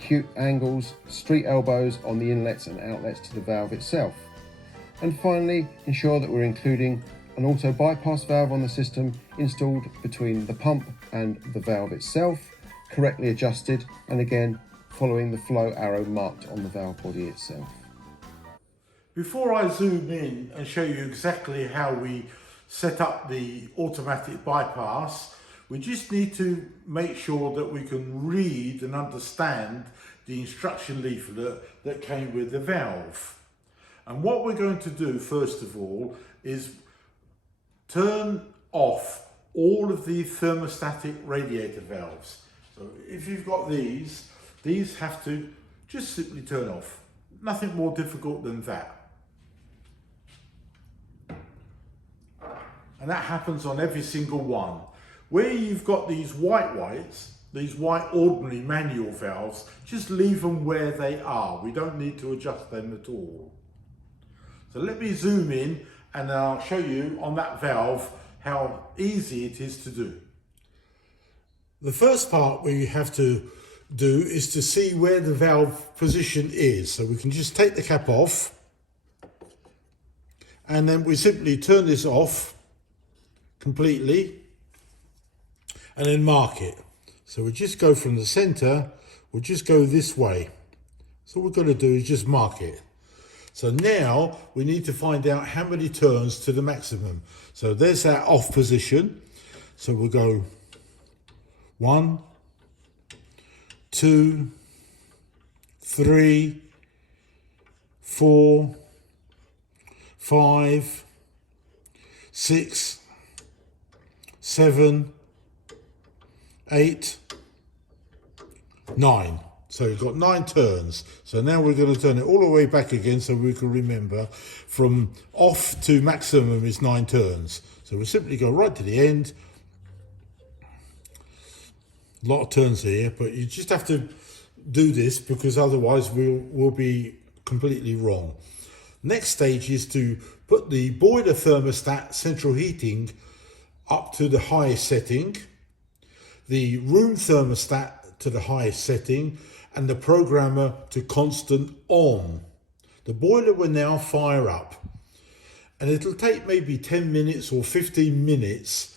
acute angles, street elbows on the inlets and outlets to the valve itself. And finally, ensure that we're including an auto bypass valve on the system installed between the pump and the valve itself, correctly adjusted, and again following the flow arrow marked on the valve body itself. Before I zoom in and show you exactly how we set up the automatic bypass, we just need to make sure that we can read and understand the instruction leaflet that came with the valve. And what we're going to do first of all is turn off all of the thermostatic radiator valves. So if you've got these have to just simply turn off. Nothing more difficult than that. And that happens on every single one. Where you've got these white ordinary manual valves, just leave them where they are. We don't need to adjust them at all. So let me zoom in and I'll show you on that valve how easy it is to do. The first part we have to do is to see where the valve position is. So we can just take the cap off and then we simply turn this off completely and then mark it. So we just go from the center, we'll just go this way. So what we've got to do is just mark it. So now we need to find out how many turns to the maximum. So there's our off position. So we'll go 1, 2, 3, 4, 5, 6, 7, 8, 9. So you've got 9 turns. So now we're going to turn it all the way back again so we can remember from off to maximum is 9 turns. So we'll simply go right to the end. A lot of turns here, but you just have to do this because otherwise we'll be completely wrong. Next stage is to put the boiler thermostat central heating up to the highest setting, the room thermostat to the highest setting, and the programmer to constant on. The boiler will now fire up, and it'll take maybe 10 minutes or 15 minutes,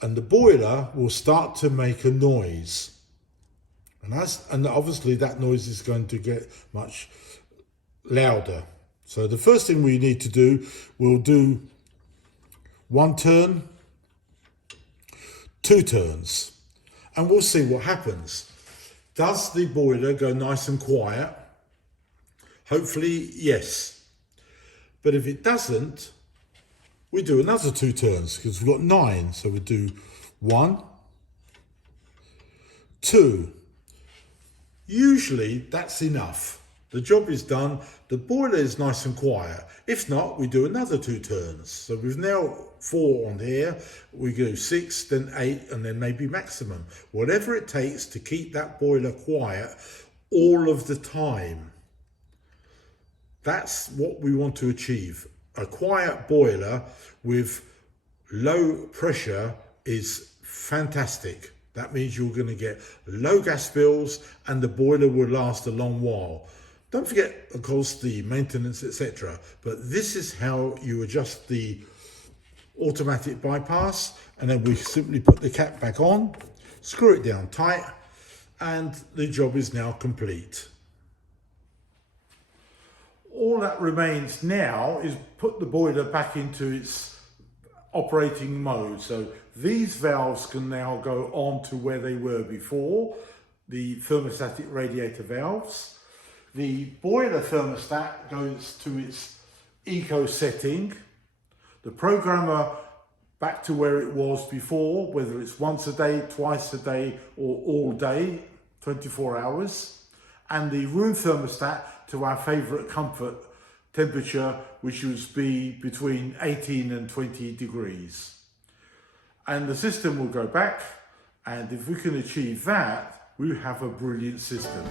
and the boiler will start to make a noise. And obviously that noise is going to get much louder. So the first thing we need to do, we'll do 1 turn, 2 turns, and we'll see what happens. Does the boiler go nice and quiet? Hopefully, yes. But if it doesn't, we do another 2 turns because we've got 9. So we do 1, 2. Usually that's enough. The job is done. The boiler is nice and quiet. If not, we do another 2 turns. So we've now 4 on here. We go 6, then 8, and then maybe maximum. Whatever it takes to keep that boiler quiet all of the time. That's what we want to achieve. A quiet boiler with low pressure is fantastic. That means you're going to get low gas bills and the boiler will last a long while. Don't forget, of course, the maintenance, etc. But this is how you adjust the automatic bypass, and then we simply put the cap back on, screw it down tight, and the job is now complete. All that remains now is put the boiler back into its operating mode. So these valves can now go on to where they were before, the thermostatic radiator valves. The boiler thermostat goes to its eco setting. The programmer back to where it was before, whether it's once a day, twice a day, or all day, 24 hours. And the room thermostat to our favorite comfort temperature, which would be between 18 and 20 degrees. And the system will go back, and if we can achieve that, we have a brilliant system.